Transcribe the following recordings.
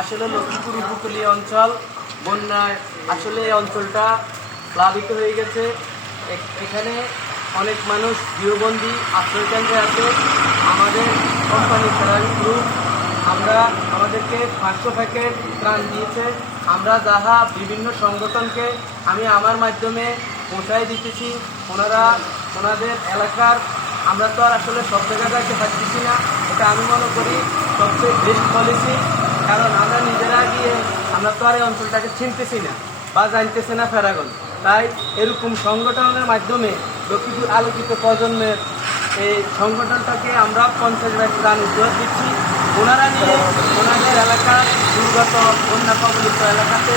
আসলে লক্ষ্মীপুর উপকূলীয় অঞ্চল বন্যায় আসলে এই অঞ্চলটা প্লাবিত হয়ে গেছে। এখানে অনেক মানুষ গৃহবন্দী আশ্রয়কেন্দ্রে আছে। আমাদের কোম্পানি ফেরারি গ্রুপ আমাদেরকে 500 প্যাকেট ত্রাণ দিয়েছে। আমরা যাহা বিভিন্ন সংগঠনকে আমি আমার মাধ্যমে পৌঁছাই দিতেছি। ওনাদের এলাকার আমরা তো আর আসলে সব জায়গায় যাইতে পারতেছি না। এটা আমি মনে করি সবচেয়ে বেস্ট পলিসি, কারণ আমরা নিজেরা গিয়ে আমরা তো আর এই অঞ্চলটাকে চিনতেছি না বা জানতেছি না ফেরাগন। তাই এরকম সংগঠনের মাধ্যমে লক্ষ্মীপুর আলোকিত প্রজন্মের এই সংগঠনটাকে আমরা 50 ব্যাগ ত্রাণ উপহার দিচ্ছি। ওনারা নিয়ে ওনাদের এলাকার দুর্গত বন্যা কবলিত এলাকাতে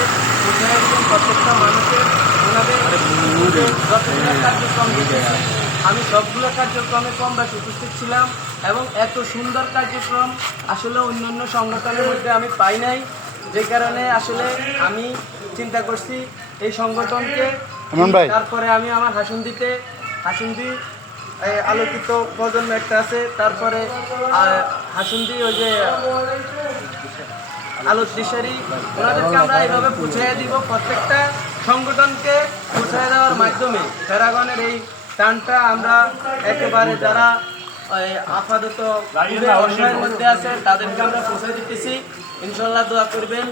প্রত্যেকটা মানুষের ওনাদের যতগুলো কার্যক্রম দেখেছি আমি সবগুলো কার্যক্রমে কম বেশি উপস্থিত ছিলাম, এবং এত সুন্দর কার্যক্রম আসলে অন্যান্য সংগঠনের মধ্যে আমি পাই নাই। যে কারণে আসলে আমি চিন্তা করছি এই সংগঠনকে, তারপরে আমি আমার হাসুন্দি আলোকিত প্রজন্ম একটা আছে, তারপরে হাসুন্দি ওই যে আলোক দিশারি, ওনাদেরকে আমরা এইভাবে পৌঁছাইয়া দিব। প্রত্যেকটা সংগঠনকে পৌঁছায় দেওয়ার মাধ্যমে ফেরাগনের এই টানটা আমরা একেবারে যারা আপাতত অসহায়ের মধ্যে আছে তাদেরকে আমরা পৌঁছে দিতেছি। ইনশাল্লাহ দোয়া করবেন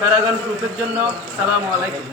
ফেরাগন গ্রুপের জন্য। সালামু আলাইকুম।